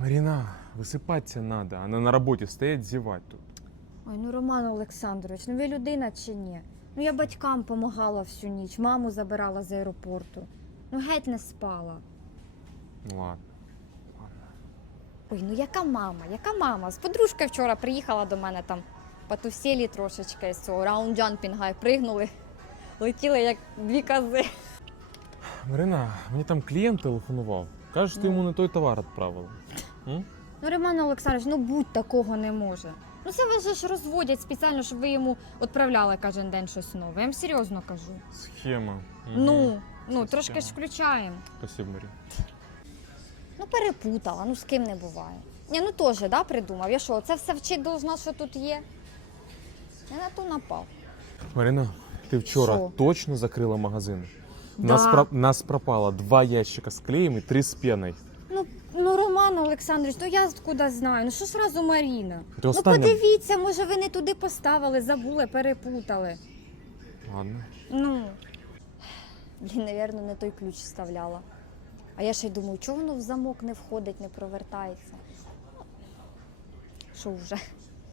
Марина, висипатися треба, а не на роботі стоять зівати тут. Ой, ну Роман Олександрович, ну ви людина чи ні? Ну я батькам помагала всю ніч, маму забирала з аеропорту. Ну геть не спала. Ну ладно. Ой, ну яка мама, яка мама? З подружкою вчора приїхала до мене там потусілі трошечки з цього раунд-джампінга і пригнули. Летіли як дві кози. Марина, мені там клієнт телефонував. Каже, що ти Ну. йому не той товар відправила. М? Ну, Роман Олександрович, ну будь такого не може. Ну це вас же ж розводять спеціально, щоб ви йому відправляли кожен день щось нове. Я вам серйозно кажу. Схема. Мгм. Ну, ну трошки ж включаємо. Спасибо, Марина. Ну, перепутала, ну з ким не буває. Ні, ну теж, да, придумав. Я що, це все вчить должна, що тут є? Я на то напав. Марина, ти вчора Що? точно закрила магазин? Да. Нас, про... Нас пропало два ящика з клеєм і три з пеною. Ну, ну Роман Олександрович, ну я куди знаю? Ну що ж разу Маріна? Ти Ну останнє... подивіться, може ви не туди поставили, забули, перепутали. Ладно. Ну. Блін, навірно, не той ключ вставляла. А я ще й думаю, чого воно в замок не входить, не провертається. Ну, Що вже?